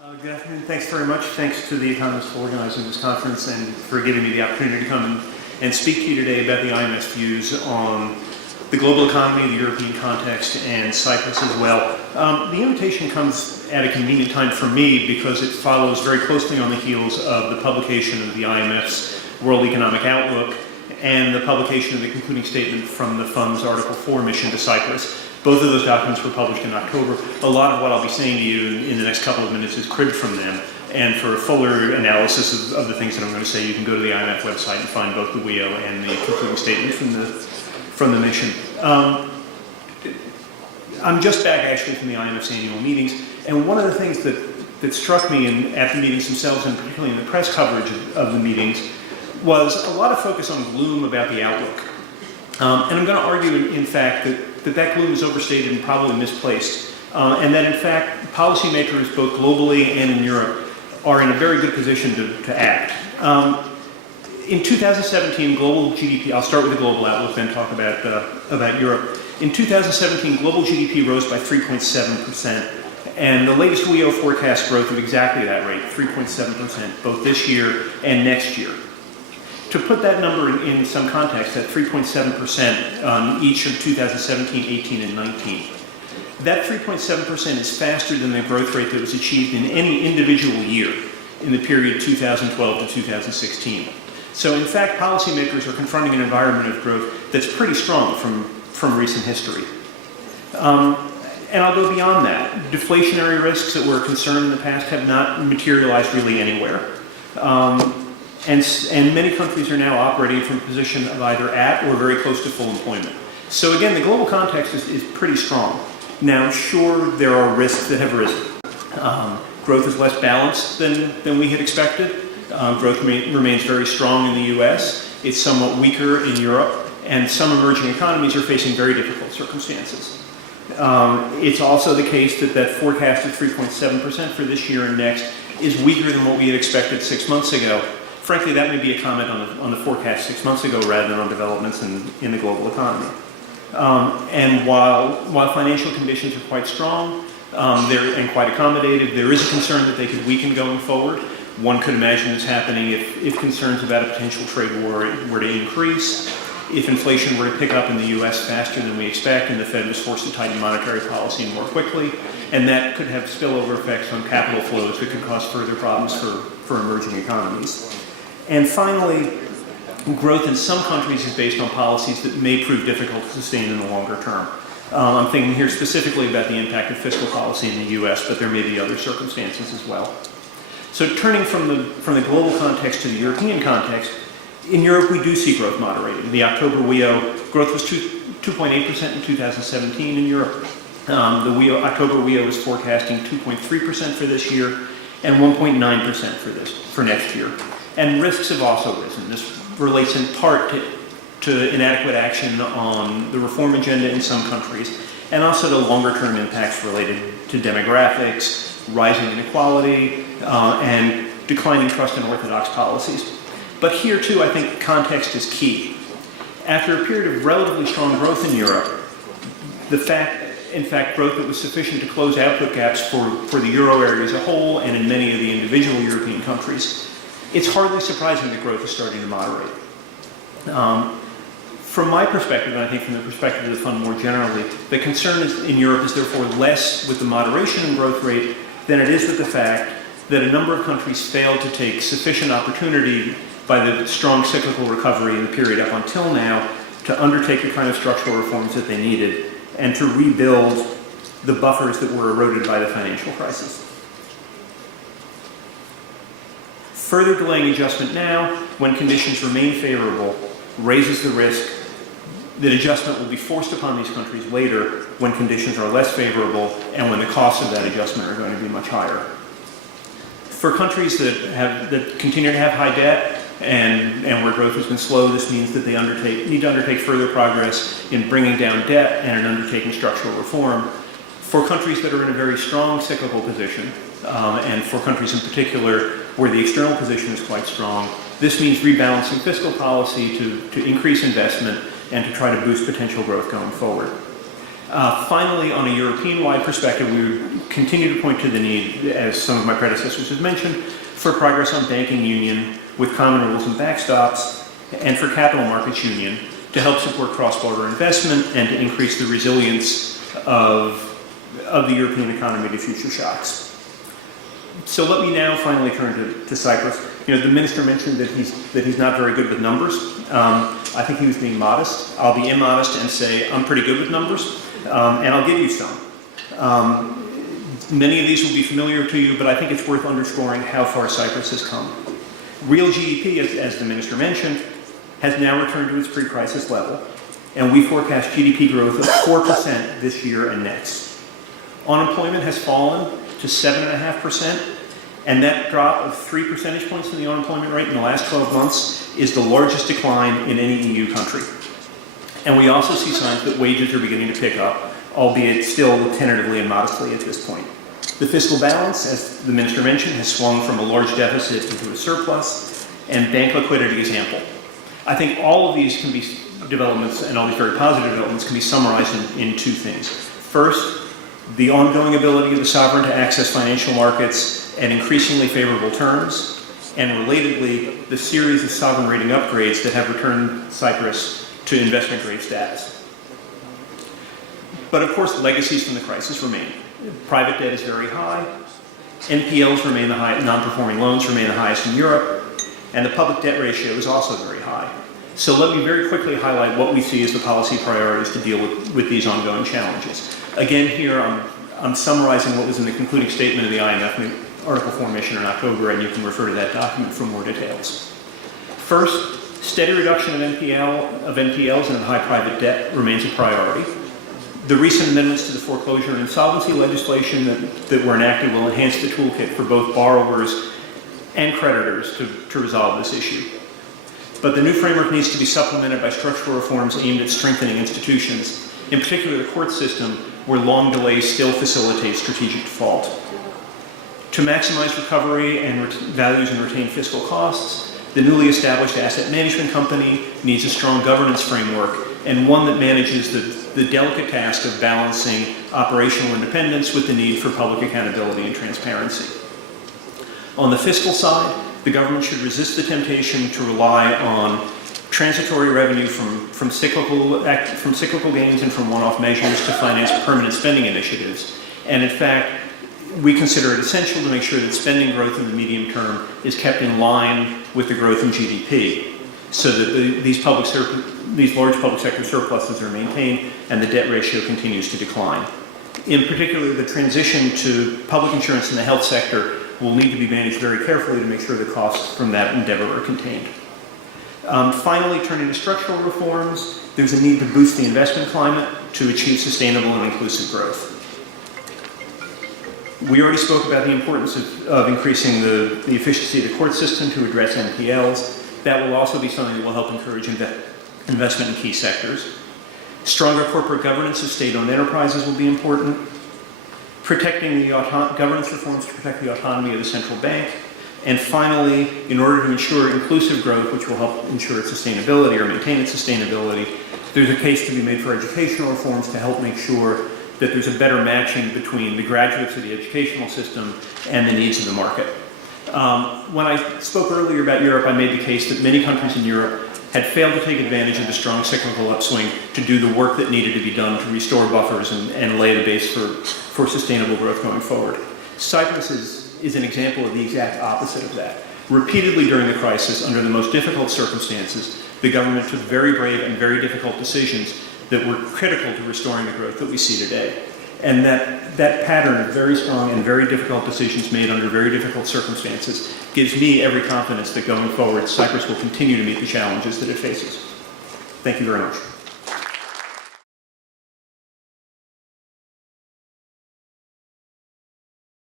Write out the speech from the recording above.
Good afternoon. Thanks very much. Thanks to the Economist for organizing this conference and for giving me the opportunity to come and speak to you today about the IMF's views on the global economy, the European context, and Cyprus as well. The invitation comes at a convenient time for me because it follows very closely on the heels of the publication of the IMF's World Economic Outlook and the publication of the concluding statement from the fund's Article 4 mission to Cyprus. Both of those documents were published in October. A lot of what I'll be saying to you in the next couple of minutes is cribbed from them. And for a fuller analysis of the things that I'm going to say, you can go to the IMF website and find both the WEO and the concluding statement from the mission. I'm just back actually from the IMF's annual meetings, and one of the things that struck me at the meetings themselves, and particularly in the press coverage of the meetings, was a lot of focus on gloom about the outlook. And I'm going to argue, in fact, that gloom is overstated and probably misplaced, and that in fact policymakers both globally and in Europe are in a very good position to act. In 2017, global GDP, I'll start with the global outlook, then talk about Europe. In 2017, global GDP rose by 3.7%, and the latest WEO forecasts growth of exactly that rate, 3.7%, both this year and next year. To put that number in some context, at 3.7% on each of 2017, 18, and 19, that 3.7% is faster than the growth rate that was achieved in any individual year in the period 2012 to 2016. So in fact, policymakers are confronting an environment of growth that's pretty strong from recent history. And I'll go beyond that. Deflationary risks that were a concern in the past have not materialized really anywhere. And many countries are now operating from a position of either at or very close to full employment. So again, the global context is pretty strong. Now, sure, there are risks that have risen. Growth is less balanced than we had expected. Growth remains very strong in the US. It's somewhat weaker in Europe, and some emerging economies are facing very difficult circumstances. It's also the case that forecast of 3.7% for this year and next is weaker than what we had expected 6 months ago. Frankly, that may be a comment on the forecast 6 months ago rather than on developments in the global economy. And while financial conditions are quite strong and quite accommodated, there is a concern that they could weaken going forward. One could imagine this happening if concerns about a potential trade war were to increase, if inflation were to pick up in the US faster than we expect and the Fed was forced to tighten monetary policy more quickly, and that could have spillover effects on capital flows that could cause further problems for emerging economies. And finally, growth in some countries is based on policies that may prove difficult to sustain in the longer term. I'm thinking here specifically about the impact of fiscal policy in the US, but there may be other circumstances as well. So turning from the global context to the European context, in Europe we do see growth moderating. The October WEO growth was 2.8% in 2017 in Europe. The October WEO is forecasting 2.3% for this year and 1.9% for next year. And risks have also risen. This relates in part to inadequate action on the reform agenda in some countries, and also to longer-term impacts related to demographics, rising inequality, and declining trust in orthodox policies. But here, too, I think context is key. After a period of relatively strong growth in Europe, in fact, growth that was sufficient to close output gaps for the euro area as a whole and in many of the individual European countries, it's hardly surprising that growth is starting to moderate. From my perspective, and I think from the perspective of the fund more generally, the concern in Europe is therefore less with the moderation in growth rate than it is with the fact that a number of countries failed to take sufficient opportunity by the strong cyclical recovery in the period up until now to undertake the kind of structural reforms that they needed and to rebuild the buffers that were eroded by the financial crisis. Further delaying adjustment now, when conditions remain favorable, raises the risk that adjustment will be forced upon these countries later when conditions are less favorable and when the costs of that adjustment are going to be much higher. For countries that continue to have high debt and where growth has been slow, this means that they need to undertake further progress in bringing down debt and in undertaking structural reform. For countries that are in a very strong cyclical position, and for countries in particular where the external position is quite strong, this means rebalancing fiscal policy to increase investment and to try to boost potential growth going forward. Finally, on a European-wide perspective, we continue to point to the need, as some of my predecessors have mentioned, for progress on banking union with common rules and backstops, and for capital markets union to help support cross-border investment and to increase the resilience of the European economy to future shocks. So let me now finally turn to Cyprus. You know, the minister mentioned that he's not very good with numbers. I think he was being modest. I'll be immodest and say I'm pretty good with numbers, and I'll give you some. Many of these will be familiar to you, but I think it's worth underscoring how far Cyprus has come. Real GDP, as the minister mentioned, has now returned to its pre-crisis level, and we forecast GDP growth of 4% this year and next. Unemployment has fallen to 7.5%, and that drop of 3 percentage points in the unemployment rate in the last 12 months is the largest decline in any EU country. And we also see signs that wages are beginning to pick up, albeit still tentatively and modestly at this point. The fiscal balance, as the minister mentioned, has swung from a large deficit into a surplus, and bank liquidity is ample. I think all of these can be developments, and all these very positive developments can be summarized in two things. First, the ongoing ability of the sovereign to access financial markets at increasingly favorable terms, and relatedly, the series of sovereign rating upgrades that have returned Cyprus to investment-grade status. But of course, legacies from the crisis remain. Private debt is very high, NPLs remain the high, non-performing loans remain the highest in Europe, and the public debt ratio is also very high. So let me very quickly highlight what we see as the policy priorities to deal with these ongoing challenges. Again, here I'm summarizing what was in the concluding statement of the IMF Article 4 mission in October, and you can refer to that document for more details. First, steady reduction of NPLs and of high private debt remains a priority. The recent amendments to the foreclosure and insolvency legislation that were enacted will enhance the toolkit for both borrowers and creditors to resolve this issue. But the new framework needs to be supplemented by structural reforms aimed at strengthening institutions, in particular the court system, where long delays still facilitate strategic default. To maximize recovery and values and retain fiscal costs, the newly established asset management company needs a strong governance framework and one that manages the delicate task of balancing operational independence with the need for public accountability and transparency. On the fiscal side, the government should resist the temptation to rely on transitory revenue from cyclical gains and from one-off measures to finance permanent spending initiatives. And in fact, we consider it essential to make sure that spending growth in the medium term is kept in line with the growth in GDP, so that these large public sector surpluses are maintained and the debt ratio continues to decline. In particular, the transition to public insurance in the health sector will need to be managed very carefully to make sure the costs from that endeavor are contained. Finally, turning to structural reforms, there's a need to boost the investment climate to achieve sustainable and inclusive growth. We already spoke about the importance of increasing the efficiency of the court system to address NPLs. That will also be something that will help encourage investment in key sectors. Stronger corporate governance of state-owned enterprises will be important. Protecting the governance reforms to protect the autonomy of the central bank. And finally, in order to ensure inclusive growth, which will help ensure its sustainability or maintain its sustainability, there's a case to be made for educational reforms to help make sure that there's a better matching between the graduates of the educational system and the needs of the market. When I spoke earlier about Europe, I made the case that many countries in Europe had failed to take advantage of the strong cyclical upswing to do the work that needed to be done to restore buffers and lay the base for sustainable growth going forward. Cyprus is an example of the exact opposite of that. Repeatedly during the crisis, under the most difficult circumstances, the government took very brave and very difficult decisions that were critical to restoring the growth that we see today. And that pattern of very strong and very difficult decisions made under very difficult circumstances gives me every confidence that going forward, Cyprus will continue to meet the challenges that it faces. Thank you very much.